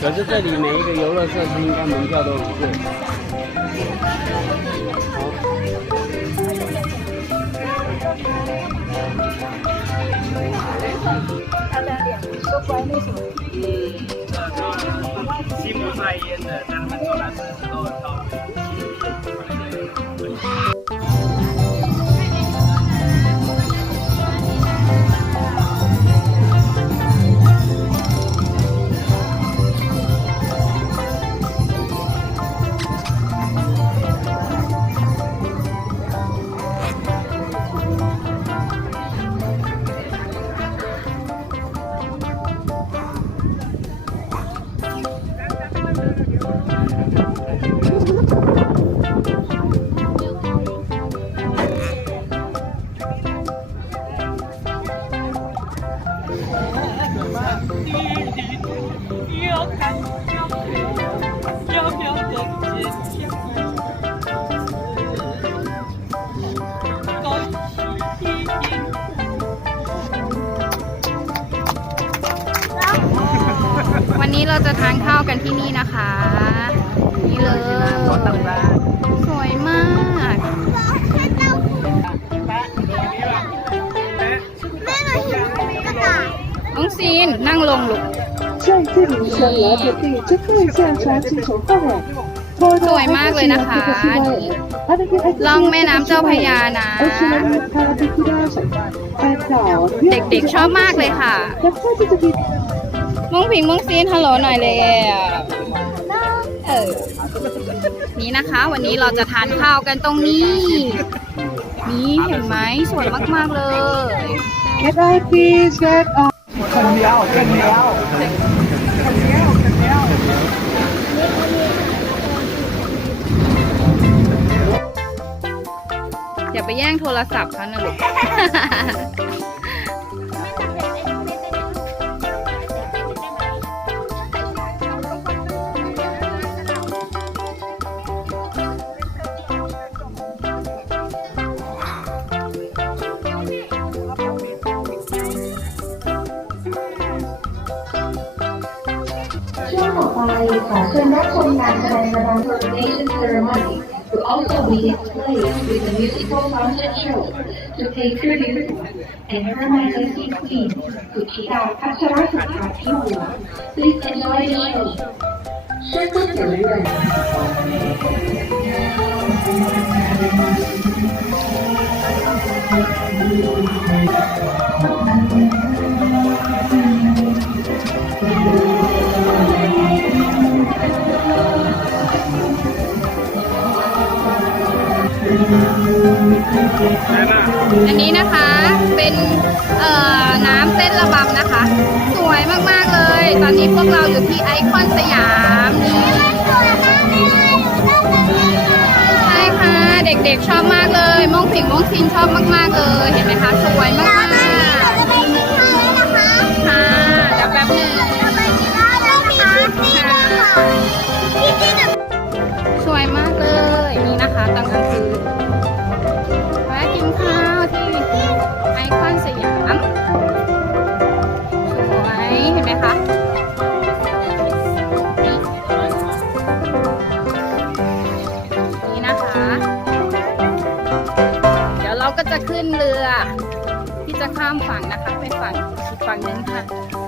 可是这里每一个游乐设施应该门票都很贵。他的脸都乖那什么。心不在焉的，在他们走来时都很到วันนี้เราจะทานข้าวกันที่นี่นะคะ นี่เลยสวยมากน้องซีนนั่งลงลูก在这里想来的地真会像传奇手放啊！ สวยมากเลยนะคะล่องแม่น้ำเจ้าพระยานะ เด็กๆชอบมากเลยค่ะมุ้งผิงมุ้งซีนฮัลโหลหน่อยเลยนี่นะคะวันนี้เราจะทานข้าวกันตรงนี้ นี่เห็นไหมสวยมากๆเลย Can I please get on คนเดียวคนเดียวอย่าไปแย่งโทรศัพท์เขานะลูก ช่วงต่อไปขอเชิญรับชมการแสดงระบำ coronation ceremony will also be displayed with a musical function show to pay tribute and Her Majesty Queen สุธิดาพัชรสุภาพิบูล Please enjoy the show. 宣布有人。อันนี้นะคะเป็นน้ำเต้นระบำนะคะ สวยมากๆเลย ตอนนี้พวกเราอยู่ที่ไอคอนสยามนี่ใช่ค่ะเด็กๆชอบมากเลยมงผิงมงซินชอบมากๆเลยเห็นไหมคะสวยมากๆค่ะเดี๋ยวแป๊บนึงสวยมากเลยนี่นะคะตอนกลางคืนแวะกินข้าวที่ไอคอนสยามสวยเห็นไหมคะนี่นะคะเดี๋ยวเราก็จะขึ้นเรือที่จะข้ามฝั่งนะคะไปฝั่งอีกฝั่งนึงค่ะ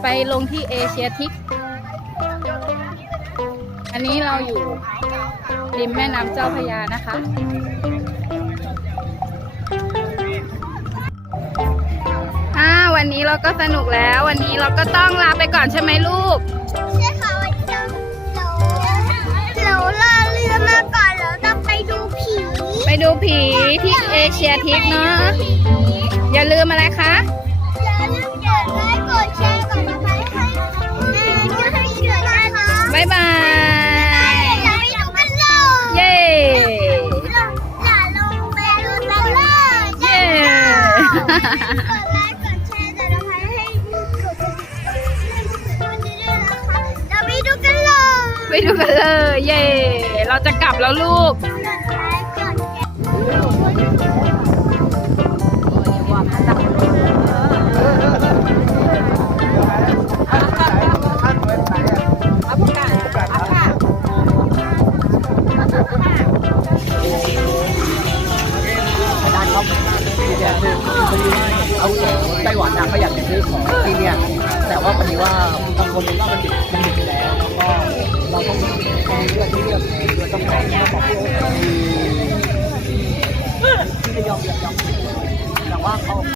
ไปลงที่เอเชียทิกอันนี้เราอยู่ริมแม่น้ำเจ้าพระยานะคะวันนี้เราก็สนุกแล้ววันนี้เราก็ต้องลาไปก่อนใช่ไหมลูกใช่ค่ะวันนี้เราล่าเรือมาก่อนเราต้องไปดูผี ไปดูผีที่เอเชียทิกเนาะอย่าลืมอะไรคะอย่าลืมกดไลค์กดแชร์กดติดตามให้เดือนนะคะ บ๊ายบายอย่าไปดูกันเลย เย้ อย่าลงไปดูกันเลยเย้กดไลค์กดแชร์แต่ละพันให้กดติดตามวันนี้ด้วยนะคะเราไปดูกันเลย ไปดูกันเลยเย้เราจะกลับแล้วลูกเอาพวกกัน นางก็อยากจะซื้อของที่เนี่ยแต่ว่าพอดีว่าบางคนมันก็มันดึกไปแล้วแล้วก็เราต้องมีเลือกที่เลือกเองด้วยต้องบอกที่จะยอมแต่ว่าเขา